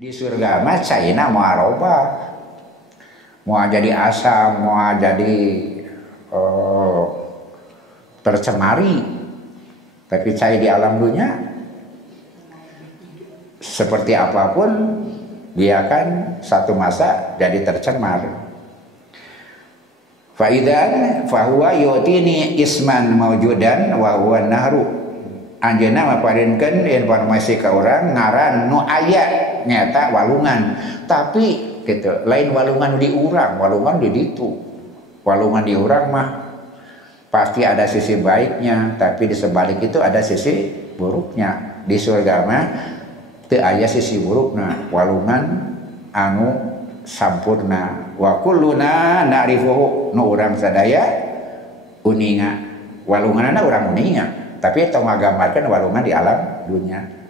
Di surga mah caina moal robah, moal jadi asam, moal jadi tercemari. Tapi cai di alam dunia seperti apapun dia kan satu masa jadi tercemar. Faidan fahuwa yutini isman maujudan wa huwa nahru. Anjeunna maparinkeun informasi ka urang ngaran nu aya nyata walungan, tapi gitu lain walungan di urang, walungan di ditu. Walungan di urang mah pasti ada sisi baiknya, tapi di sebalik itu ada sisi buruknya. Di surga mah teu aya sisi burukna, walungan anu sampurna. Wa kulluna na'rifuhu, nu urang sadaya uninga. Walunganna urang uninga, tapi tong ngagambarkeun walungan di alam dunia.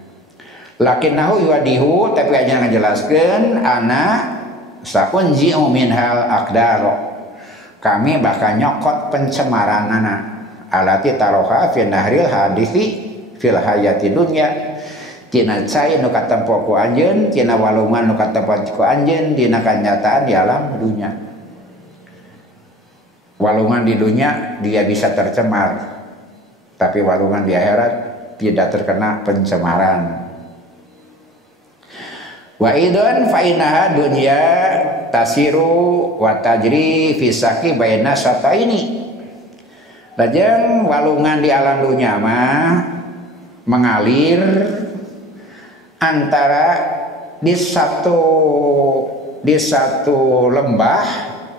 Lakinnahu yuadihu, tapi aja ngajelaskeun ana sakunji'u minhal aqdar. Kami bakal nyokot pencemaranana alati taroha fi nahril hadithi fil hayati dunya. Tina cai nu katempo ku anjeun, tina walungan nu katempo ku anjeun dina kanyataan di alam dunia. Walungan di dunia dia bisa tercemar, tapi walungan di akhirat tidak terkena pencemaran. Wa idon fa innaha dunya tasiru wa tajri fi saki baina sataini. Lajeng walungan di alam dunia mah mengalir antara di satu lembah,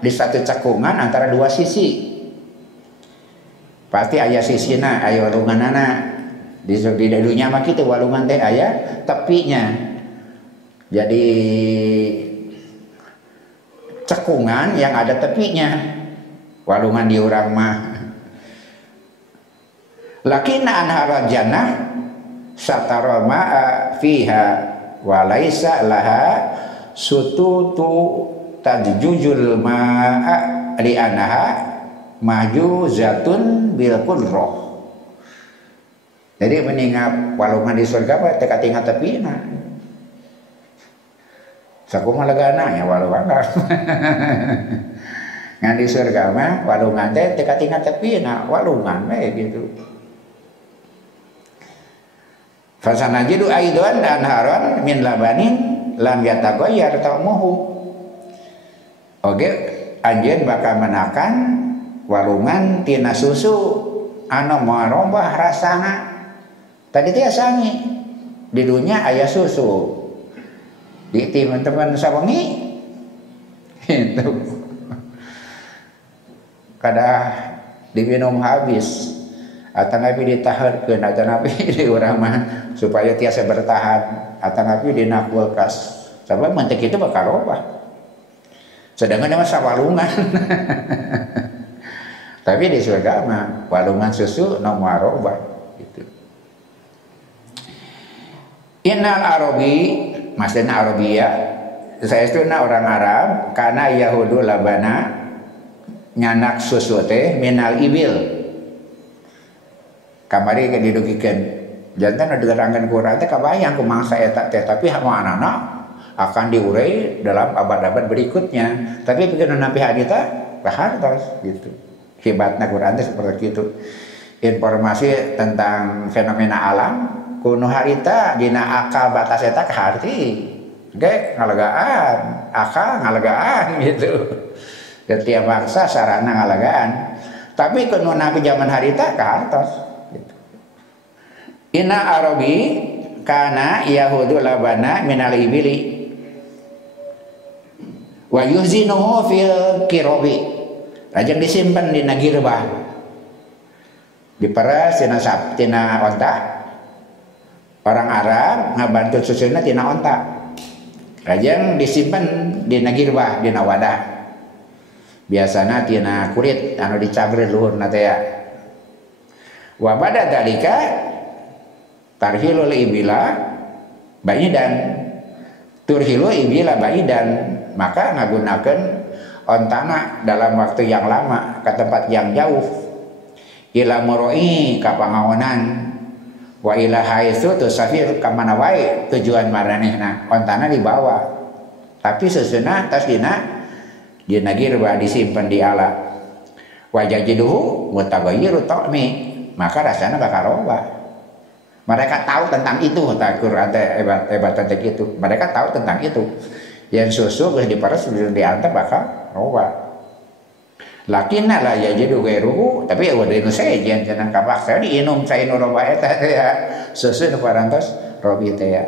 di satu cekungan antara dua sisi. Pasti aya sisina, aya walunganana. Di dunia mah kitu walungan teh aya tepinya. Jadi cekungan yang ada tepinya. Walungan di urang mah. Lakinna anhara jannah satara ma'a fiha wa laisa laha sututu tajjujul ma'a li anaha mahjuzatun bil qudroh. Jadi meningap walungan di surga mah teu katingal tepina. Sakumaha legana nya walungan. Ngan di surga mah walungan teh teu katingal tepina, walungan we gitu. Fasanajidu aidan anharon min labanin lam yataghayyar ta'muhu. Oke, anjeun bakal menakan walungan tina susu anu marobah rasana. Tadi teh sangi di dunia aya susu. Di teman-teman sawengi itu kada diminum habis. Atanapi ditaharkeun, atanapi di urang mah supaya tiasa bertahan, atanapi dina kulkas. Sabab mantek itu bakal robah. Sedangkan mah sawalungan. Tapi di surga mah walungan susu nu moal robah gitu. Innal Arabi, maksudna Arabia, saya itu orang Arab, karena Yahudu labana nyanak susu teh minal ibil. Kamari didugikeun jantan diterangkeun ku urang teh kabayang kumaha eta teh, tapi mau anak-anak akan diurei dalam abad-abad berikutnya. Tapi begitu nabi hadita bahartos gitu. Hebatna Quran teh seperti itu. Informasi tentang fenomena alam kuno harita dina akal batas eta kaharti. Ge ngalegaan, akal ngalegaan gitu. Setiap bangsa sarana ngalegaan. Tapi kuno nabi zaman harita kahartos. Inna Arabi kana Yahudu labana minal ibili wa yuzinuhu fil kirobi. Lajeng disimpan di nagirbah, diperes tina onta. Orang Arab ngabantu susuna tina onta. Lajeng disimpan di nagirbah, di wadah. Biasana tina kulit anu dicabret luhurna teh ya. Wa bada dalika tarhilul ibila baidan, turhilu ibila baidan, maka ngagunakeun ontana dalam waktu yang lama ke tempat yang jauh. Ila muroi ka pangaonan Wa ila haitsu tusafir ka mana wae tujuan maranehna ontana dibawa tapi seuseuna tas dina girba disimpan di ala wa jajiduhu mutagayyiru ta'mi maka rasana bakal robah. Mereka tahu tentang itu, Quran teh hebat tentang itu. Mereka tahu tentang itu. Yang susu geus diperes diantep bakal robah. Lakinna la yajidu ghairuhu tapi ya udah sejen cenah kapaksa diinum cai nu robah eta teh ya susu nu parantos robi teh ya.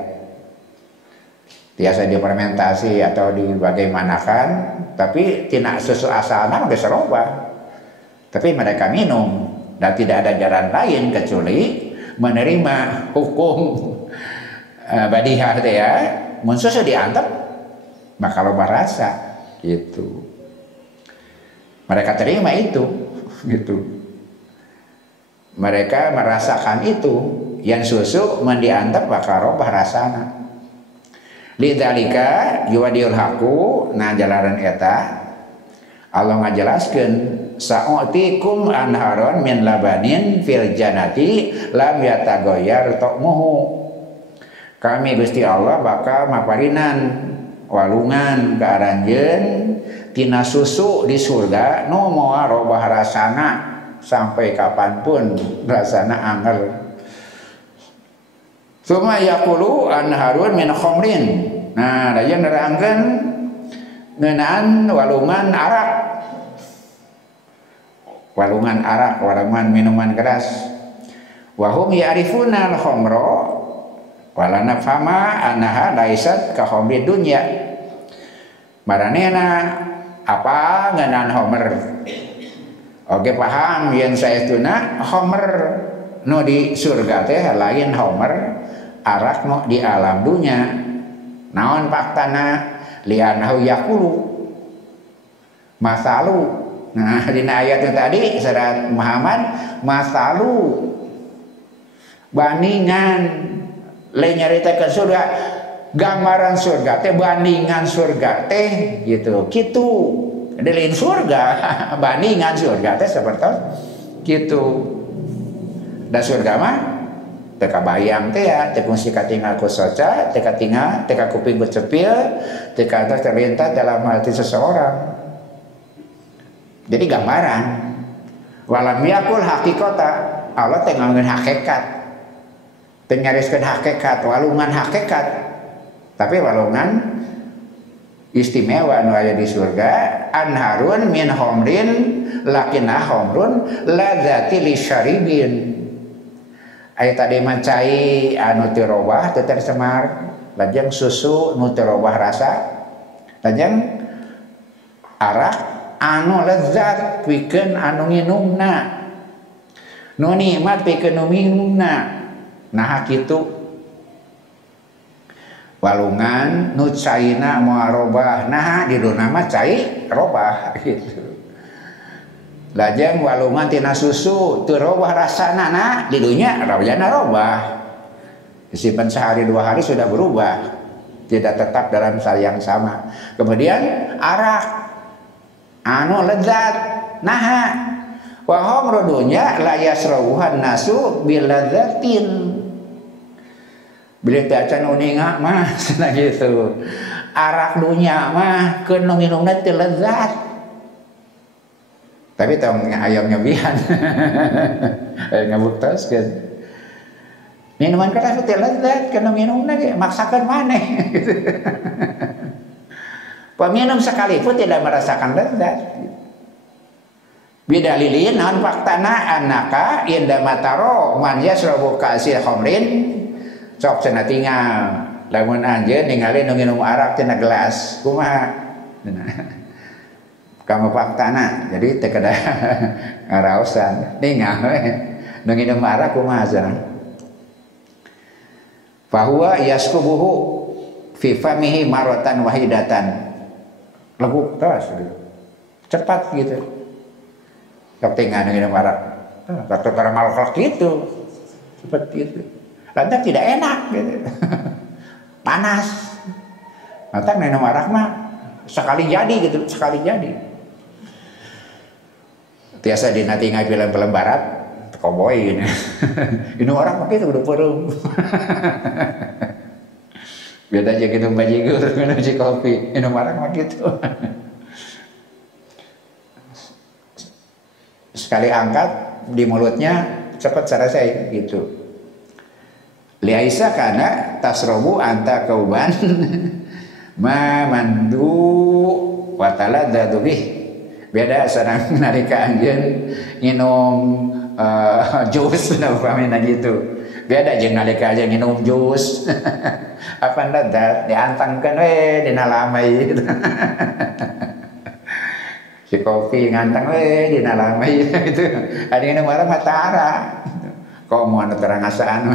Biasa difermentasi atau dibagaimanakan tapi tina susu asalna geus robah. Tapi mereka minum dan tidak ada jalan lain kecuali menerima hukum badihah teh ya. Mun susu diantep maka loba rasa gitu. Mereka terima itu gitu. Mereka merasakan itu yang susu mendiantep bakal robah rasana. Lidzalika yuwadil haqu nah jalaran eta Allah ngajelaskeun sa'utikum anharon min labanin fil jannati lam yataghayyar ta'muhu. Kami Gusti Allah bakal maparinan walungan ka aranjeun tina susu di surga nu moal robah rasana sampai kapanpun rasana anger. Suma yaqulu anharun min khamrin. Nah, da yang nerangkeun ngeunaan walungan arak. Walungan arak, walungan minuman keras. Wa hum ya'rifuna al-khamra wala nafhama annaha laisat ka khamri dunya. Maranehna apa ngeunaan homer. Oke paham yen saestuna homer nu di surga teh lain homer arak nu di alam dunya. Naon faktana lianahu yaqulu masalu. Nah dina ayat tadi surat Muhammad masalu bandingan lain nyaritakeun surga gambaran surga teh bandingan surga teh gitu lain surga bandingan surga teh seperti gitu da surga mah teu kabayang teh ya teu kungsi katingal ku soca teu katingal teu kuping ku cepil teu terlintas dalam hati seseorang. Jadi gambaran walam yakul hakikata Allah teh ngomongin hakikat teu nyariskeun hakikat walungan hakikat tapi walungan istimewa nu aya di surga anharun min khamrin lakinna khamrun ladzati lisyaribin. Aya tadi mah cai anu teu robah teu tercemar lajeng susu nu teu robah rasa lajeng arak anu lezat pikeun anu nginumna nu nikmat pikeun nu minumna nah kitu walungan nu caina moal robah nah di duna mah cai robah gitu. Lajeng walungan tina susu teu robah rasana nah di dunya rajana robah disimpan sehari dua hari sudah berubah tidak tetap dalam sal yang sama. Kemudian arak anu lezat naha wa khamru dunya la yasrawuhan nasu bil ladzatin. Bila tacan uninga mah cenah gitu. Arak dunya mah keun nu minumna teu lezat. Tapi tong hayang nyobihan. Ngabuktaskeun. Minuman keras teu lezat keun nu minumna ge maksakeun maneh. Peminum sekalipun tidak merasakan lezat. Bidalilin naon faktana annaka inda mataro man yasrabu ka'si khamrin sok cenah tinggal lamun anjeun ningali nu nginum arak tina gelas kumaha kamu faktana jadi teu kada ngaraosan tinggal nu nginum arak kumaha cenah fahuwa yaskubuhu fi famihi maratan wahidatan leguk terus cepat gitu sok tinggal nu nginum arak kata orang malak gitu seperti itu. Lantas tidak enak gitu. Panas. Lantas minum arak mah sekali jadi gitu, sekali jadi. Biasa dinatingai film-film barat koboi ini. Ini orang pakai itu udah perung. Beda aja minum bajigur, minum si kopi, minum orang begitu. Sekali angkat di mulutnya cepat selesai gitu. Li Aisyah kana tasrobu anta kauban ma mandu wa taladzadu bih. Beda sareng nalika anjeun nginum jus upamina gitu. Beda jeung nalika aja nginum jus. Apa ndak diantangkeun we dina lamai gitu. Si kopi ngantang we dina lamai gitu. Ada nginum orang matara. Kok mau terang asaan.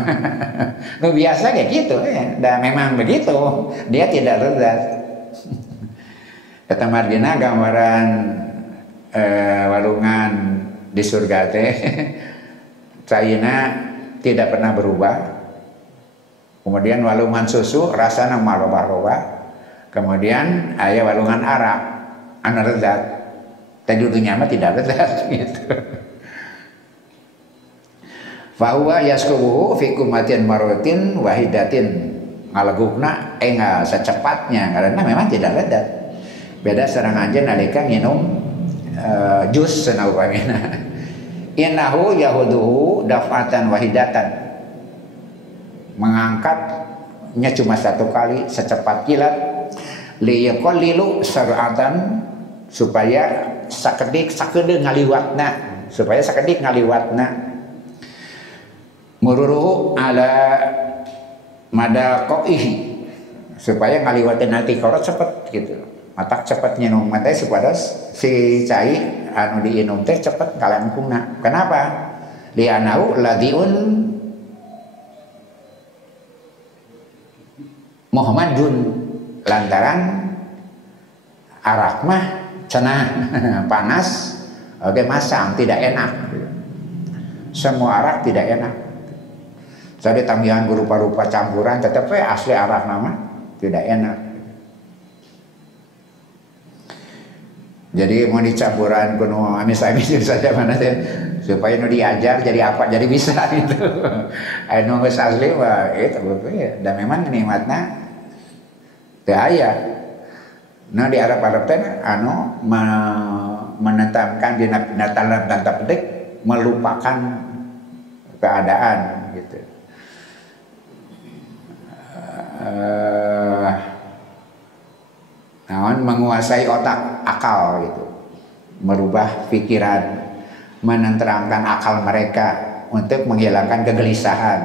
Nu biasa kayak gitu ya. Dan memang begitu. Dia tidak lezat. Kata Margina gambaran walungan di surga teh caina tidak pernah berubah. Kemudian walungan susu rasana maroba-roba. Kemudian aya walungan arak anu lezat. Tadi dunya mah tidak lezat gitu. Fahuwa yaskubuhu fi kumatin marotin wahidatin ngalagukna secepatnya karena memang tidak lezat. Beda sareng anjeun nalika nginum jus cenah upamina. Innahu yahuduhu dafatan wahidatan. Mengangkatnya cuma satu kali secepat kilat. Li yaqallilu sar'atan supaya sakedik sakedeung ngaliwatna, supaya sakedik ngaliwatna. Mururuhu ala madaqihi supaya ngaliwatin hati korot cepet gitu. Matak cepet nginum mate supados si cai anu diinum teh cepet kalangkungna. Kenapa? Li'anau ladiun Muhammadun lantaran arak mah cenah panas oke masam tidak enak. Semua arak tidak enak. Jadi tambahan berupa-rupa campuran tetap asli arak nama tidak enak. Jadi mau dicampuran kuno amis-amis saja mana teh supaya nu diajar jadi apa jadi bisa gitu. Anu geus asli wah eta ya. Dan memang nikmatna teu aya. Nah di Arab teh anu menetapkan dina dalam tanda petik melupakan keadaan gitu. Menguasai otak akal gitu, merubah pikiran, menenteramkan akal mereka untuk menghilangkan kegelisahan.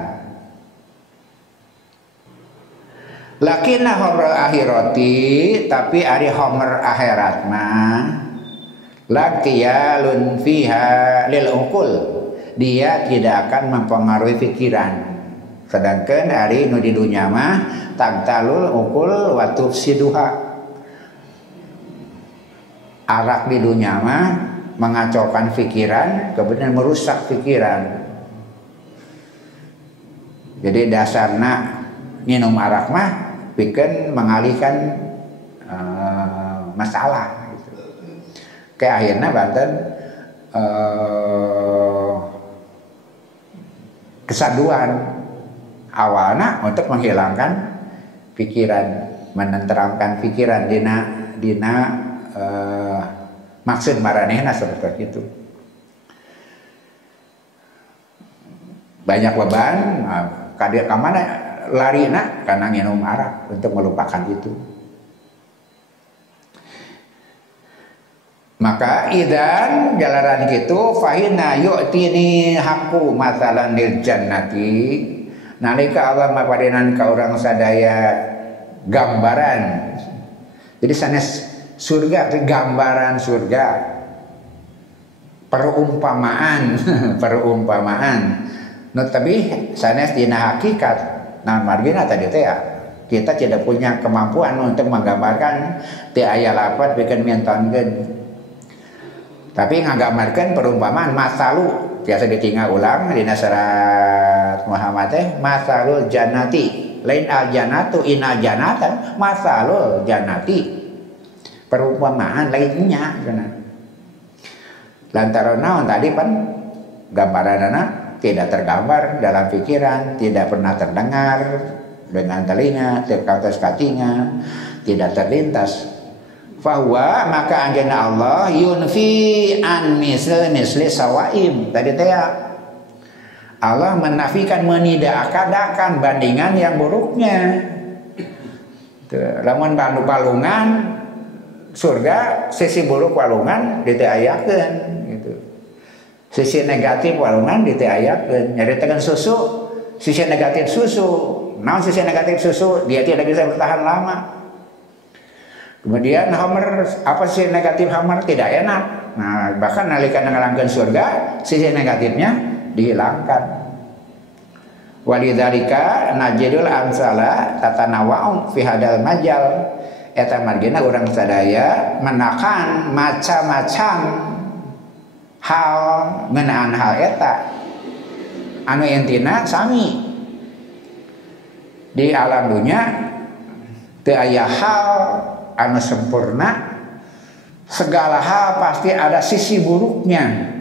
Lakinna homer akhirati tapi ari homer akhirat mah lakiyalun fiha lil uqul, dia tidak akan mempengaruhi pikiran. Sedangkan hari nu di dunya mah tagtalul uqul wa tufsiduha. Arak di dunia mah mengacaukan pikiran, kemudian merusak pikiran. Jadi dasarnya minum arak mah bikin mengalihkan masalah. Gitu. Kayak akhirnya banten kesaduan awalnya untuk menghilangkan pikiran, menenteramkan pikiran dina maksud maranehna seperti itu. Banyak beban, kadir kamana larina karena nginum arak untuk melupakan itu. Maka idan jalaran gitu fahina yu'tini haqqu masalan lil jannati nalika Allah mapadenan ka urang sadaya gambaran. Jadi sanes surga itu gambaran surga, perumpamaan perumpamaan. No, tapi sanes dina hakikat nah margina tadi teh kita tidak punya kemampuan untuk menggambarkan teu aya lapat bikin mentonkeun. Tapi nggambarkeun perumpamaan masalu biasa ditinggal ulang dina surat Muhammad teh masalul jannati lain al jannatu inna jannatan masalul jannati perumpamaan lainnya. Lantaran naon tadi pan gambaranana tidak tergambar dalam pikiran, tidak pernah terdengar dengan telinga, terkatas kakinya, tidak terlintas. Fahuwa maka anjana Allah yunfi an misli sawaim. Tadi teh Allah menafikan, menidakadakan bandingan yang buruknya. Lamun balungan surga, sisi buruk walungan diteayakeun gitu. Sisi negatif walungan diteayakeun. Nyaritakeun susu, sisi negatif susu. Naon sisi negatif susu? Dia tidak bisa bertahan lama. Kemudian hammer, apa sih negatif hammer? Tidak enak. Nah, bahkan nalika ngalangkeun surga, sisi negatifnya dihilangkan. Walidzalika najidul amsala tatanawa'u fi hadal majal. Eta margina urang sadaya menakan macam-macam hal ngeunaan hal eta. Anu intina sami. Di alam dunya teu aya hal anu sempurna, segala hal pasti ada sisi buruknya.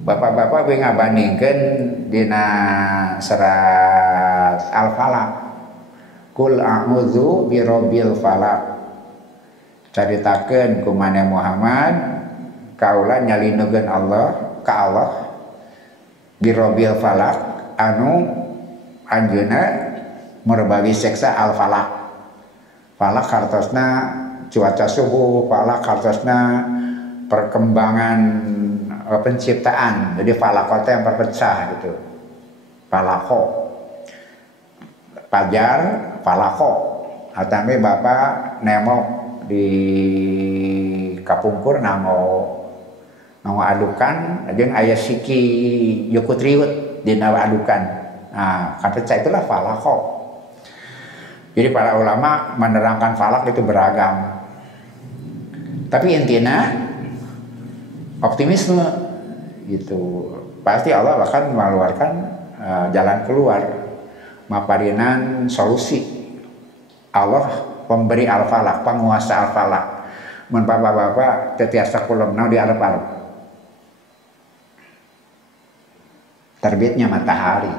Bapak-bapak we ngabandingkeun dina serat Al-Falaq, Qul a'udzu birabbil falaq. Caritakeun ku maneh Muhammad, kaula nyalinukeun Allah ka Allah birabbil falaq anu anjeunna merebagi siksa Al-Falaq. Falaq hartosna cuaca subuh, falaq hartosna perkembangan penciptaan. Jadi falaqo yang berpecah gitu. Falaqo. Pajar, falaqo. Atame bapak nemok di kapungkur namo adukan jeung aya siki yukut riut dina adukan. Nah, kan pecah itulah falaqo. Jadi para ulama menerangkan falak itu beragam. Tapi intinya optimisme gitu. Pasti Allah akan mengeluarkan jalan keluar, maparinan solusi. Allah pemberi al-falak, penguasa al-falak. Mun bapak-bapak tetiasa kulum nau di arep-arep. Terbitnya matahari.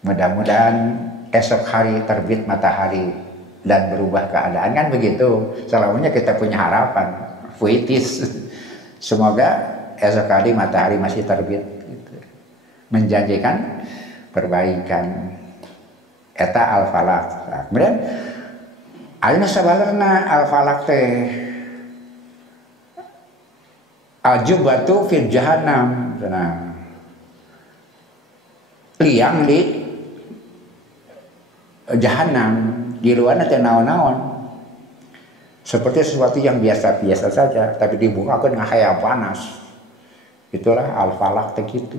Mudah-mudahan esok hari terbit matahari dan berubah keadaan, kan begitu. Selamanya kita punya harapan puitis, semoga esok hari matahari masih terbit gitu. Menjanjikan perbaikan. Eta al-falaq. Kemudian ayeuna sabalarna al-falaq teh ajubatu fil jahannam. Liang di Jahannam, di luarnya teh naon-naon, seperti sesuatu yang biasa-biasa saja, tapi dibukakan ngahayang panas. Itulah al-falaq teh gitu.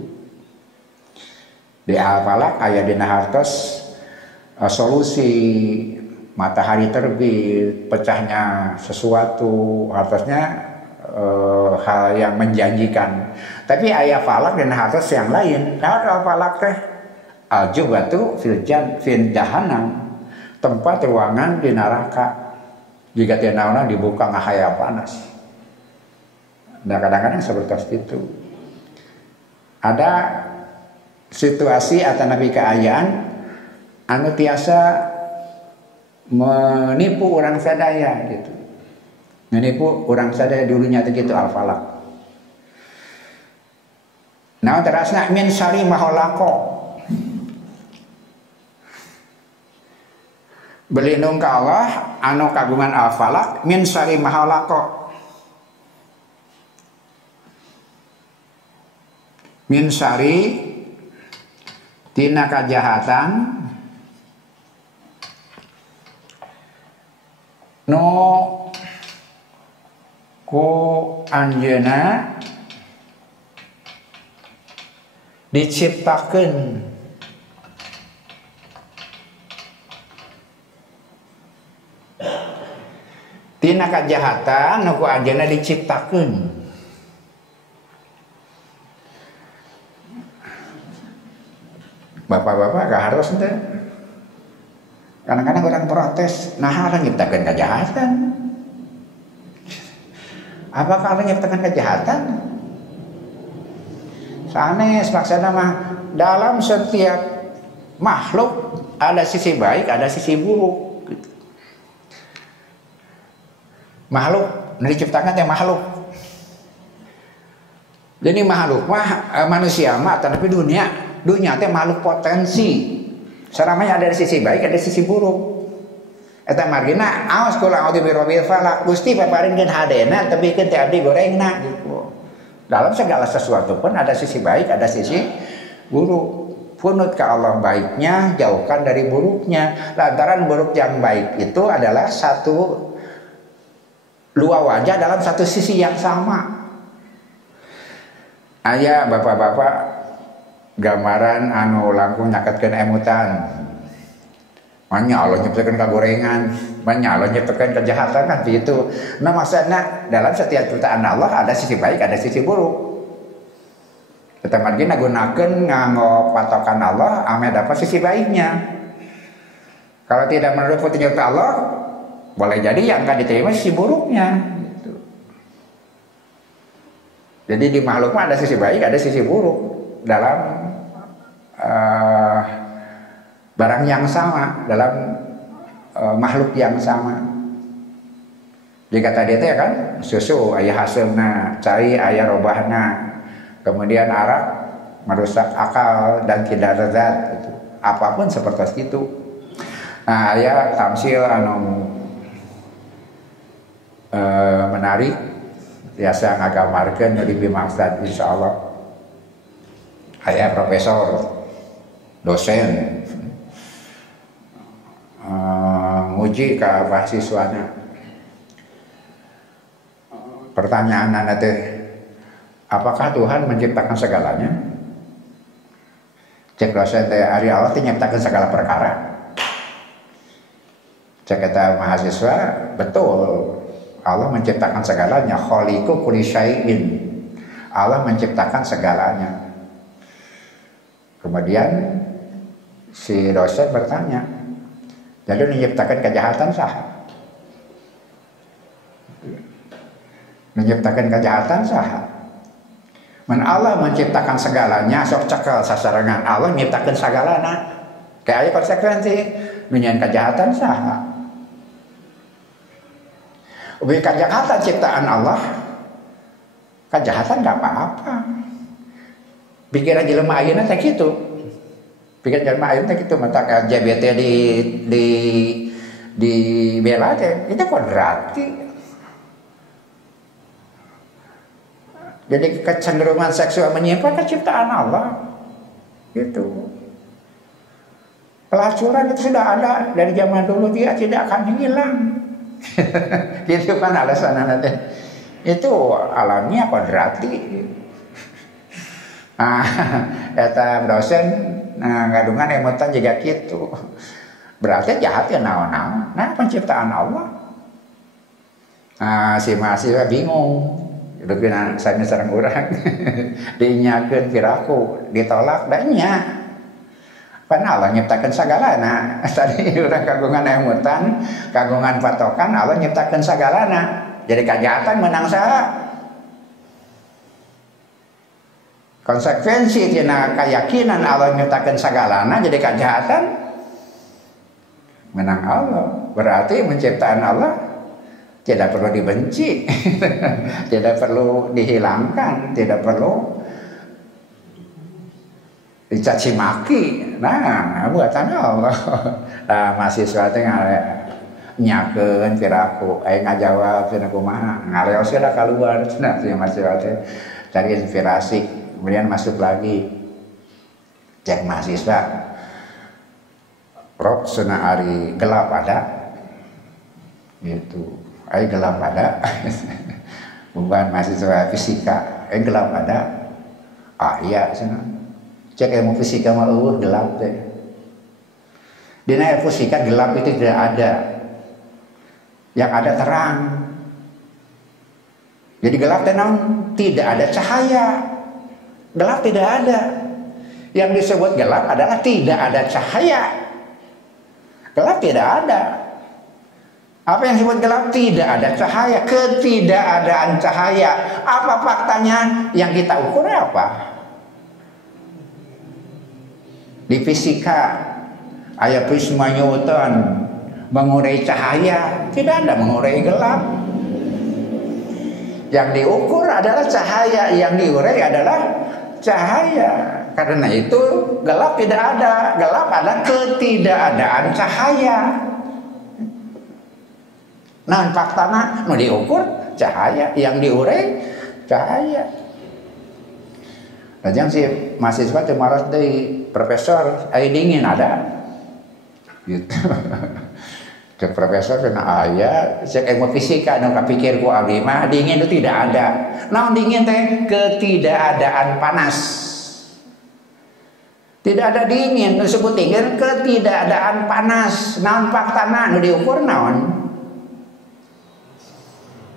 Di al-falaq aya dina hartos solusi matahari terbit, pecahnya sesuatu, hartosnya hal yang menjanjikan. Tapi aya falaq dina hartos yang lain. Naon al-falaq teh? Al-jubatu fil jahannam, tempat ruangan di neraka. Jika teu naonna dibuka ngahaya panas. Nah, kadang-kadang seperti itu. Ada situasi atau nabi keayaan anu tiasa menipu orang sadaya gitu. Menipu orang sadaya dulunya teh gitu al-falaq. Nah, terasna min sari maholako. Berlindung ke Allah anu kagungan al-falaq min sari maholako. Min sari tina kajahatan no ku anjeuna diciptakeun tina kajahatan nu ku anjeunna diciptakeun. Bapak-bapak gak harus ente. Kadang-kadang orang protes, nah orang nyiptakeun kajahatan. Apakah orang nyiptakeun kejahatan? sanes maksudnya mah dalam setiap makhluk ada sisi baik, ada sisi buruk. Makhluk diciptakan yang makhluk. Jadi makhluk mah manusia mah tapi dunia teh makhluk potensi. Saramanya ada sisi baik, ada sisi buruk. Eta margina aos kula a'udzu birabbil falaq Gusti paparinkeun hadena tapi keun teh abdi gorengna gitu. Dalam segala sesuatu pun ada sisi baik, ada sisi buruk. Punut ke Allah baiknya, jauhkan dari buruknya. Lantaran buruk yang baik itu adalah satu dua wajah dalam satu sisi yang sama. Aya bapak-bapak gambaran anu langkung nyaketkeun emutan. Banyak Allah nyiptakan kegorengan, banyak Allah nyiptakan kejahatan kan begitu. Nah maksudnya dalam setiap ciptaan Allah ada sisi baik, ada sisi buruk. Kita margina gunakan nganggo patokan Allah, ame dapat sisi baiknya. Kalau tidak menurut petunjuk Allah, boleh jadi yang akan diterima sisi buruknya. Gitu. Jadi di makhluk ada sisi baik, ada sisi buruk dalam barang yang sama, dalam makhluk yang sama. Jika tadi itu ya kan susu ayah hasilna, cai ayah robahna, kemudian arak merusak akal dan tidak lezat gitu. Apapun seperti itu. Nah ayah tamsil anu menarik biasa ngagamarkeun lebih maksud insyaallah. Ayah profesor dosen nguji ke mahasiswanya. Pertanyaan nanti, apakah Tuhan menciptakan segalanya? Cek dosen teh ari Allah teh nyiptakeun segala perkara. Cek kata mahasiswa, betul. Allah menciptakan segalanya. Khaliqu kulli syai'in. Allah menciptakan segalanya. Kemudian si dosen bertanya, jadi menciptakan kejahatan sah? Menciptakan kejahatan sah? Man Allah menciptakan segalanya, sok cekel sasarangan Allah menciptakan segalanya. Kayak konsekuensi menyan kejahatan sah? Ubi kejahatan ciptaan Allah, kejahatan gak apa-apa. Pikiran jelema ayeuna teh kitu. Pikiran jelema ayeuna teh kitu mata LGBT di bela teh itu kodrati. Jadi kecenderungan seksual menyimpang ciptaan Allah. Gitu. Pelacuran itu sudah ada dari zaman dulu, dia tidak akan hilang. Gitu kan alasannya teh. Itu alamnya kodrati. Nah, eta dosen ngadungan emutan juga gitu. Berarti jahat ya naon-naon. Nah, penciptaan Allah. Nah, si mahasiswa bingung. Dukina saya sareng urang. Dinyakeun piraku, ditolak dan nya. Pan Allah nyiptakeun sagalana. Tadi urang kagungan emutan, kagungan patokan Allah nyiptakeun sagalana. Jadi kejahatan menang saha? Konsekuensi tina keyakinan Allah nyiptakeun sagalana jadi kejahatan menang Allah. Berarti penciptaan Allah tidak perlu dibenci, tidak perlu dihilangkan, tidak perlu dicaci maki. Nah, buatan Allah. Nah, mahasiswa teh nyakeun piraku, ngajawab cenah kumaha, ngareos da keluar cenah si mahasiswa teh cari inspirasi, kemudian masuk lagi. Cek mahasiswa, Prof cenah ari gelap ada, gitu. Ai gelap ada, bukan mahasiswa fisika, gelap ada. Ah iya cenah. Cek ilmu fisika mah gelap teh. Dina ilmu fisika gelap itu tidak ada. Yang ada terang. Jadi gelap teh naon? Tidak ada cahaya. Gelap tidak ada. Yang disebut gelap adalah tidak ada cahaya. Gelap tidak ada. Apa yang disebut gelap? Tidak ada cahaya. Ketidakadaan cahaya. Apa faktanya? Yang kita ukur apa? Di fisika aya prisma Newton mengurai cahaya, tidak ada mengurai gelap. Yang diukur adalah cahaya, yang diurai adalah cahaya. Karena itu gelap tidak ada. Gelap adalah ketidakadaan cahaya. Nah, faktana nu diukur cahaya, yang diurai cahaya. Nah, jangan si mahasiswa teu maros deui, profesor aya dingin ada. Gitu. Cek profesor kena aya, cek ilmu fisika nu kapikir ku abdi mah dingin itu tidak ada. Naon dingin teh? Ketidakadaan panas. Tidak ada dingin, disebut dingin ketidakadaan panas. Naon faktana nu diukur naon?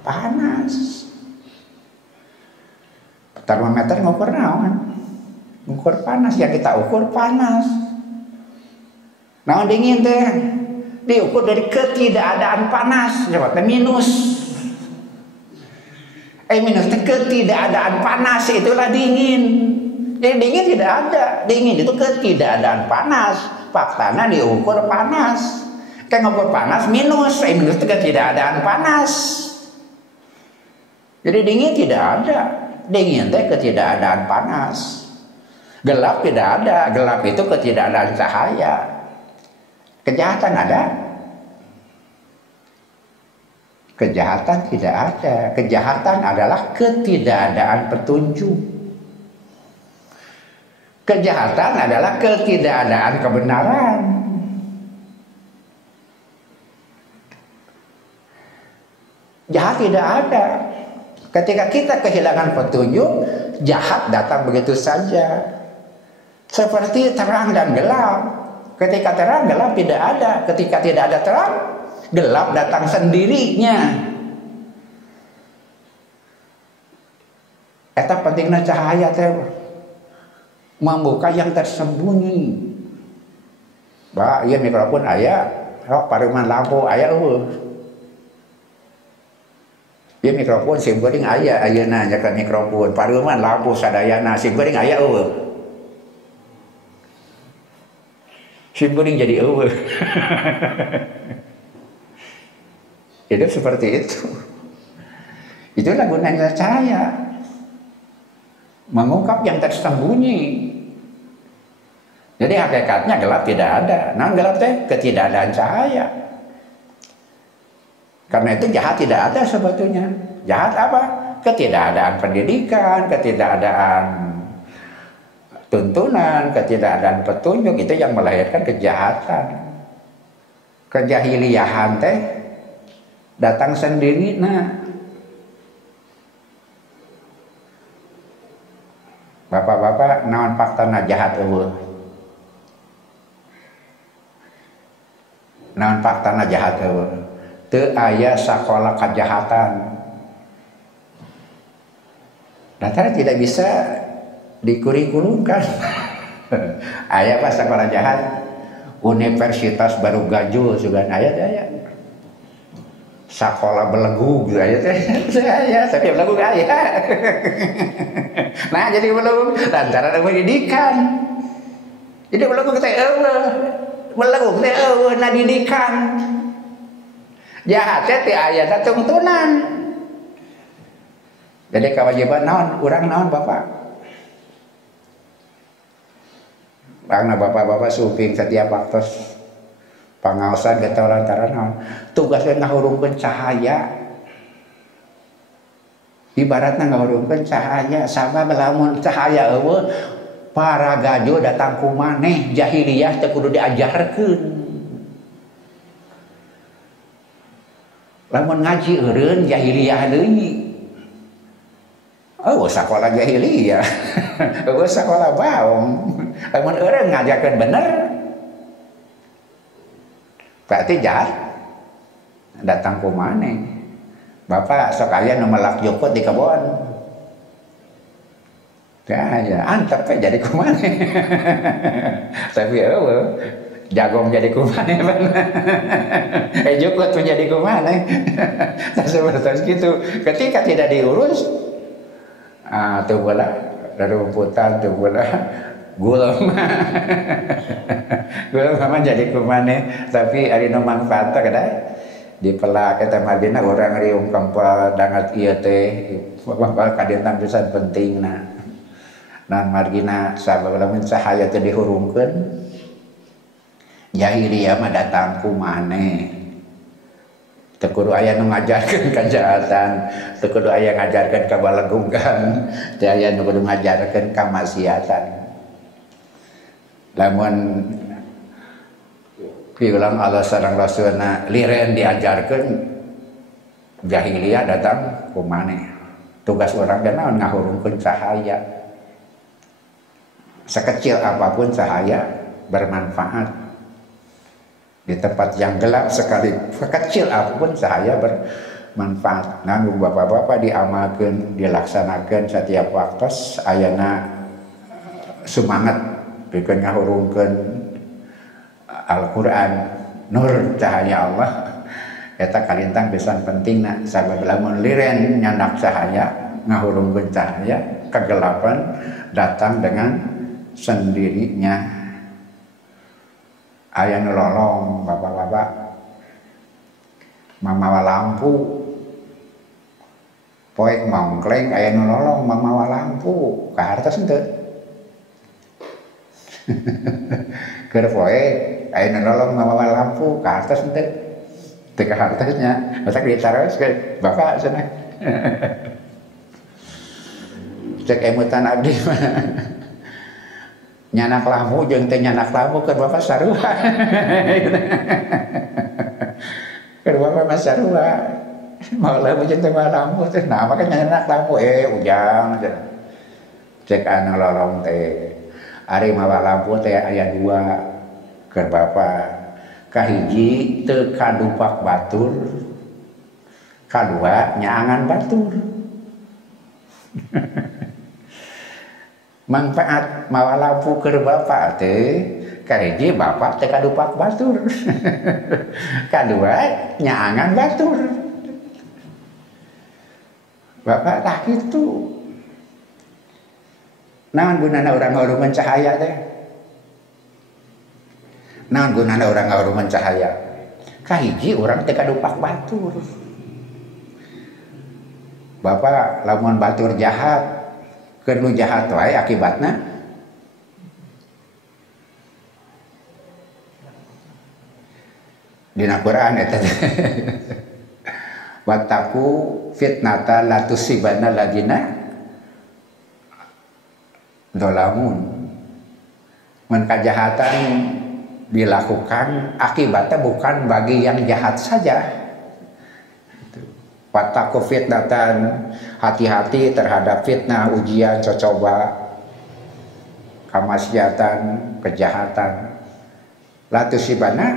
Panas. Termometer ngukur naon? Ngukur panas, yang kita ukur panas. Naon dingin teh? Diukur dari ketidakadaan panas. Coba minus. Minus teh ketidakadaan panas, itulah dingin. Jadi dingin tidak ada. Dingin itu ketidakadaan panas. Faktanya diukur panas. Kayak ngukur panas minus. Minus itu ketidakadaan panas. Jadi dingin tidak ada. Dingin teh ketidakadaan panas. Gelap tidak ada. Gelap itu ketidakadaan cahaya. Kejahatan ada? Kejahatan tidak ada. Kejahatan adalah ketidakadaan petunjuk. Kejahatan adalah ketidakadaan kebenaran. Jahat tidak ada. Ketika kita kehilangan petunjuk, jahat datang begitu saja. Seperti terang dan gelap. Ketika terang, gelap tidak ada. Ketika tidak ada terang, gelap datang sendirinya. Eta pentingnya cahaya teh membuka yang tersembunyi. Bah, ieu mikrofon aya, rok pareman lampu aya eueuh. Ieu mikrofon sim geuring aya ayeuna nya ka mikrofon, pareman lampu sadayana sim geuring aya eueuh. Sim geuring jadi eueuh. Hidup seperti itu. Itulah gunanya cahaya. Mengungkap yang tersembunyi. Jadi hakikatnya gelap tidak ada. Nah, gelap teh ketidakadaan cahaya. Karena itu jahat tidak ada sebetulnya. Jahat apa? Ketidakadaan pendidikan, ketidakadaan tuntunan, ketidakadaan petunjuk, itu yang melahirkan kejahatan. Kejahiliahan teh datang sendiri. Nah, bapak-bapak naon faktana jahat eueuh? Naon faktana jahat eueuh? Teu aya sakola kejahatan. Datang tidak bisa dikurikulumkan. Aya apa sekolah jahat? Universitas Baru Gajul juga aya. Sekolah belegu gitu aya teh. Aya, tapi belegu aya. Nah, jadi belegu lantaran pendidikan. Jadi belegu teh eueuh. Belegu teh eueuh na didikan. Jahat teh aya tuntunan. Jadi kewajiban naon? Urang naon Bapak? Karena bapak-bapak suping setiap waktu pangaosan kita lantaran naon? Tugasnya ngahurungkeun cahaya. Ibaratna ngahurungkeun cahaya, sama lamun cahaya eueuh para gajo datang ku maneh, jahiliyah teh kudu diajarkeun. Lamun ngaji eureun jahiliyah deui. Oh, sekolah jahiliyah. Oh, sekolah baong. Lamun eureun ngajakeun bener, berarti jahat datang ku maneh. Bapak sok aya nu melak jokot di kebon. Ya, antep jadi ku maneh. Tapi eueuh jagong jadi ku maneh bener. Jokot menjadi ku maneh. Seperti itu. Ketika tidak diurus, tuh bola rumputan, tuh bola gulma gulma jadi kumane tapi ari nu manfaat kada dipelak eta madina urang riung kempel dangat ieu teh bapak kadentang pisan pentingna nah margina sabab lamun cahaya teh dihurungkeun jahiliyah mah datang ku maneh teu kudu aya nu ngajarkeun kajahatan teu kudu aya ngajarkeun kabalegugan teu aya nu kudu ngajarkeun kamaksiatan lamun piulang Allah sareng Rasulna lireun diajarkeun jahiliyah datang ku maneh tugas urang teh naon ngahurungkeun cahaya sekecil apapun cahaya bermanfaat di tempat yang gelap sekali kecil apapun cahaya bermanfaat nganggo bapak-bapak diamalkeun dilaksanakeun setiap waktu ayana semangat pikeun ngahurungkeun Al-Qur'an nur cahaya Allah eta kalintang pisan pentingna sabab lamun lireun nyandak cahaya ngahurungkeun cahaya kegelapan datang dengan sendirinya aya nu lolong bapak-bapak mamawa lampu poek mongkleng aya nu lolong mamawa lampu ka hartos henteu keur poek aya nu lolong mamawa lampu ka hartos henteu teu ka hartosnya masak ditaroeskeun bapak cenah cek emutan abdi mah nyanak lampu jeung teh nyanak lampu keur bapak sarua keur bapak mah sarua mau lampu jeung teh lampu teh nah maka nyanak lampu ujang cek anu lolong teh ari mawa lampu teh aya 2 keur bapak kahiji teu kadupak batur kadua nyaangan batur manfaat mawa lampu keur bapak teh kahiji bapak teh kadupak batur kadua nyaangan batur bapak tah kitu naon gunana urang ngahurungan cahaya teh naon gunana urang ngahurungan cahaya kahiji urang teh kadupak batur bapak lamun batur jahat keur nu jahat wae akibatna dina Quran eta wattaqu fitnata la tusibanna ladina dzalamun mun kejahatan dilakukan akibatnya bukan bagi yang jahat saja. Wattaqu fitnatan, hati-hati terhadap fitnah, ujian, coba, kamaksiatan, kejahatan. La tusibana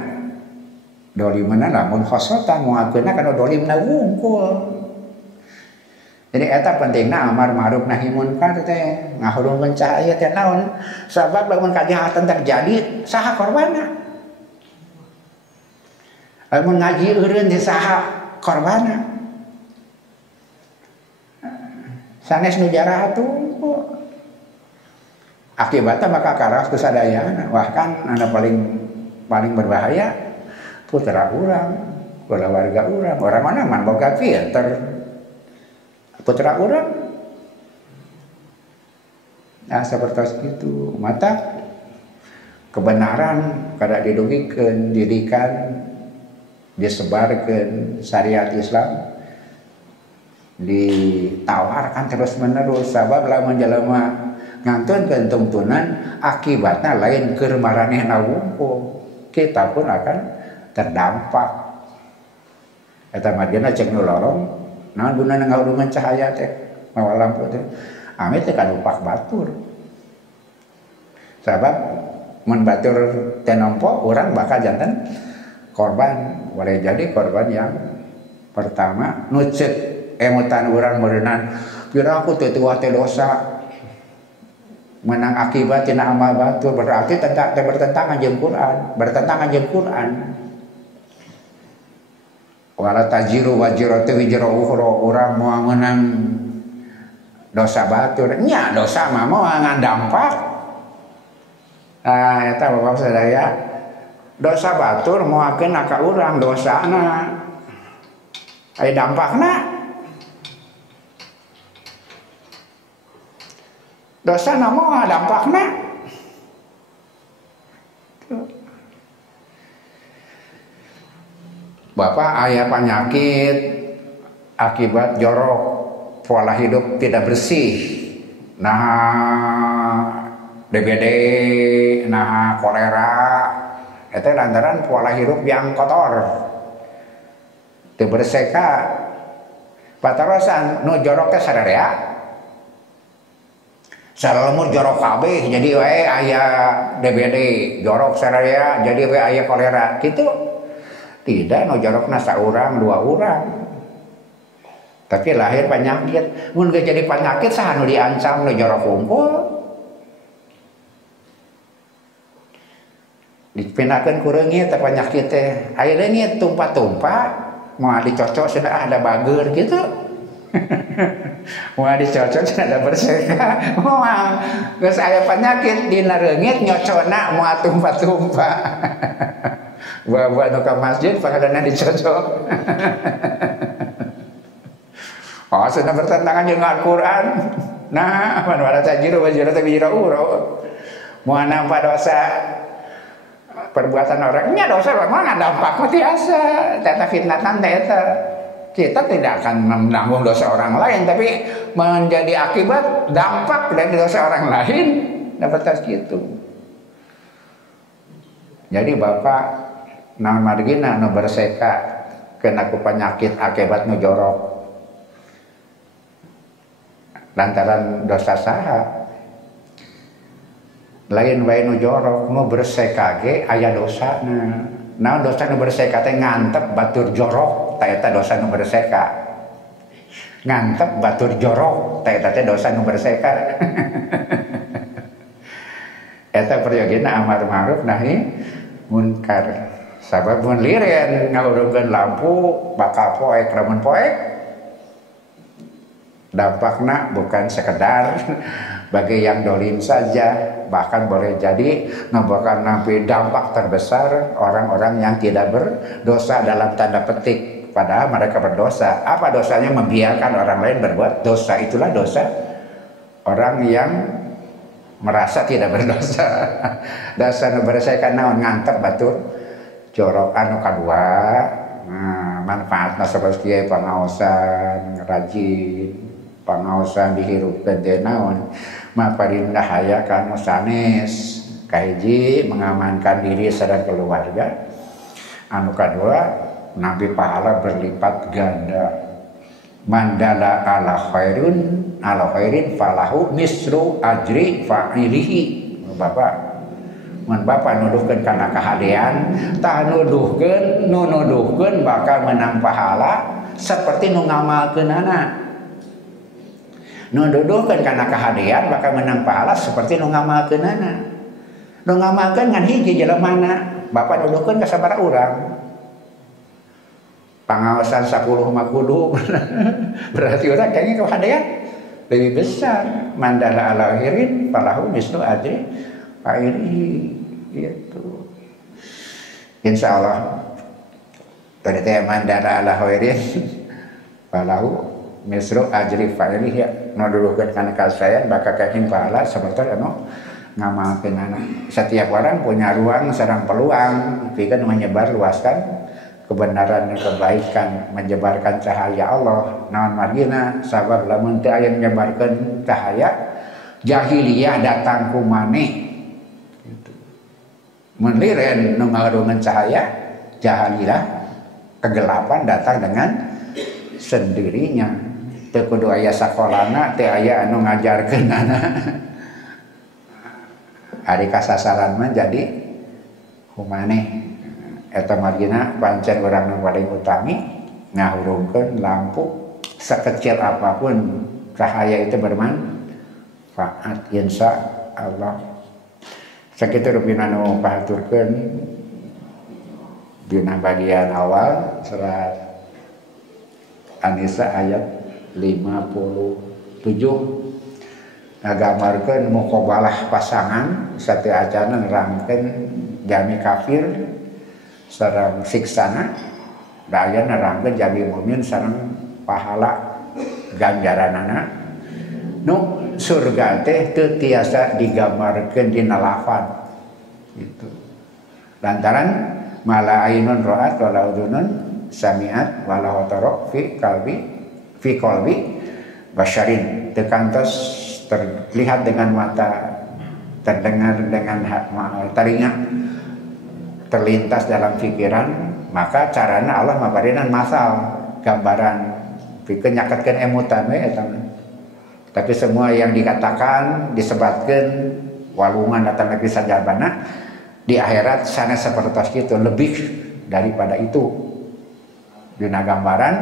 dolimna lamun khosotan muakeuna kana dolimna wungkul. Jadi eta pentingna amar ma'ruf nahi munkar teh ngahurungkeun cahaya teh naon? Sabab lamun kejahatan terjadi saha korbanna? Lamun ngaji eureun teh saha korbanna? Sanes nu jaraha tuh akibatnya maka karas kesadayaan bahkan anu paling berbahaya putra urang keluarga orang mana man boga filter putra urang nah seperti itu mata kebenaran kada didugikeun didikan disebarkeun syariat Islam ditawarkan terus menerus sabab lamun jelema ngantunkeun tuntunan akibatnya lain keur maranehna wungkul kita pun akan terdampak eta margina cek nu lorong naon gunana ngahurungan cahaya teh mawa lampu teh amit teh kadupak batur sabab mun batur teh nampa urang bakal janten korban boleh jadi korban yang pertama nu cek emutan urang meureunnan kira aku teu teh dosa menang akibat tina amal batur berarti bertentangan jeung Quran wala tajiru wajiratu wijra ukhra urang moal meunang dosa batur nya dosa mah moal ngandampak Nah, eta Bapak sadaya dosa batur moakeun ka urang dosana. Aya dampakna. Dosana moal dampakna. Bapak aya penyakit akibat jorok, pola hidup tidak bersih. Nah, DBD, nah kolera, itu lantaran pola hidup yang kotor, teu berseka. Patarosan nu jorok teh sadarea, salemur jorok kabeh jadi wae aya DBD, jorok sadarea jadi wae aya kolera, gitu. Tidak, nu jorokna saurang dua urang. Tapi lahir penyakit, mun gak jadi penyakit saha nu diancam nu jorok hungkul. Dipindahkeun ku reungit teh penyakit teh. Aya leungit tumpah-tumpah, moal dicocok cenah ada bageur gitu. Moal dicocok cenah ada berseka. Moal geus aya penyakit dina reungit nyocona moal tumpah-tumpah. Bawa nu ka masjid pakadana dicocok. Oh, sudah bertentangan dengan Al-Quran. Nah, man wala tajiru wajira tabira uro. Moal nampa dosa perbuatan orangnya dosa mana dampaknya tiasa. Tata fitnatan tata. Kita tidak akan menanggung dosa orang lain, tapi menjadi akibat dampak dari dosa orang lain dapat gitu. Jadi Bapak naon margina nu berseka kena ku penyakit akibat nu jorok lantaran dosa saha lain wae nu jorok nu berseka ge aya dosana. Naon dosa nu berseka teh ngantep batur jorok tah eta dosa nu berseka. Ngantep batur jorok tah eta teh dosa nu berseka. Eta periogina amar ma'ruf nahi munkar. Sabab mun liren ngawurungkeun lampu bakal poek ramun poek dampakna bukan sekedar bagi yang dolim saja, bahkan boleh jadi membawa nampi dampak terbesar orang-orang yang tidak berdosa dalam tanda petik, padahal mereka berdosa. Apa dosanya? Membiarkan orang lain berbuat dosa. Itulah dosa orang yang merasa tidak berdosa. Dosa nu berseka naon ngantep batur jorok anu kadua. Nah, manfaatna saperti kieu pangaosan rajin, pangaosan dihirupkeun teh naon maparindah aya kanu sanes, kahiji mengamankan diri sadar keluarga, anu kadua nabi pahala berlipat ganda. Mandala ala khairin falahu misru ajri fa'ilihi. Bapak mun Bapak nuduhkeun kana kahadean tah nuduhkeun bakal menang pahala seperti nu ngamalkeunana. Nuduhkeun kana kahadean bakal menang pahala seperti nu ngamalkeunana. Nu ngamalkeun ngan hiji jelemana, Bapak nuduhkeun ka sabaraha urang. Pangaosan 10 mah kudu. Berarti urang kayaknya kahadean lebih besar. Mandala ala khairin falahu mislu ajri fa'ilihi. Itu insyaallah tadi teh mandala ala khairin falahu misru ajri fa'ilihi ya nuduhkeun kana kasayan bakal kahin pahala saperti anu ngamalkeun anak. Setiap orang punya ruang sareng peluang pikeun menyebar luaskan kebenaran dan kebaikan, menyebarkan cahaya Allah. Naon margina sabab lamun teu aya menyebarkeun cahaya jahiliyah datang ku maneh. Menliren nu ngarungan cahaya jahiliyah kegelapan datang dengan sendirinya. Teu kudu aya sakolana, teu aya anu ngajarkeunana. Ari kasasaran mah jadi humaneh. Eta margina pancen urang nu paling utami ngahurungkeun lampu sekecil apapun cahaya itu bermanfaat insyaallah. Sakitu rupina nu pahaturkeun dina bagian awal surat An-Nisa ayat 57. ngagamarkeun muqabalah pasangan satu acana nerangkeun jami kafir sareng siksana daya nerangkeun jami mukmin sareng pahala ganjaranana nu surga teh teu tiasa digambarkeun dina lafaz gitu lantaran mala ainun ra'at wala udunun sami'at wala khatara fi qalbi basyarin tekantos terlihat dengan mata, terdengar dengan telinga, terlintas dalam pikiran, maka caranya Allah mabarinan masal gambaran pikeun nyaketkeun emutan we eta. Tapi semua yang dikatakan disebatkeun walungan datang lagi sajabana di akhirat sana seperti itu lebih daripada itu. Dina gambaran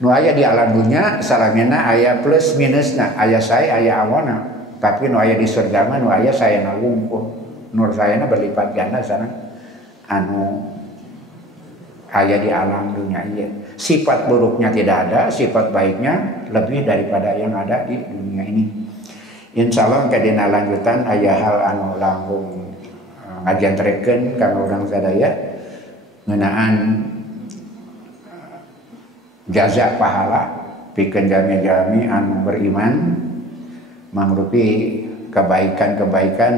nu aya di alam dunia salamina aya plus minusna aya saya aya awana tapi nu aya di surga mah nu aya saya na wungkul nur sayana berlipat ganda sana anu aya di alam dunia ieu sifat buruknya tidak ada sifat baiknya lebih daripada yang ada di dunia ini insyaallah kadina lanjutan aya hal anu langkung ngajanterekeun ka urang sadaya ngeunaan jaza pahala pikeun jami-jami anu beriman mangrupi kebaikan-kebaikan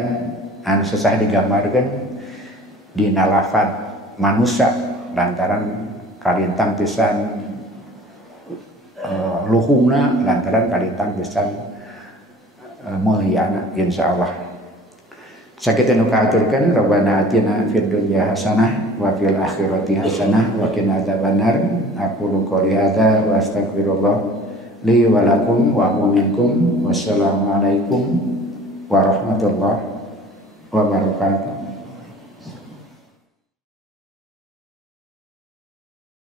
anu susah digambarkeun dina lafaz manusia lantaran kalintang pisan luhungna lantaran kalintang pisan mulyana insyaallah sakitu nu kaaturkeun rabbana atina fid dunya hasanah wa fil akhirati hasanah wa qina adzabannar aqulu qouli hadza wa astaghfirullah li wa lakum wa minkum wassalamu alaikum warahmatullahi wabarakatuh.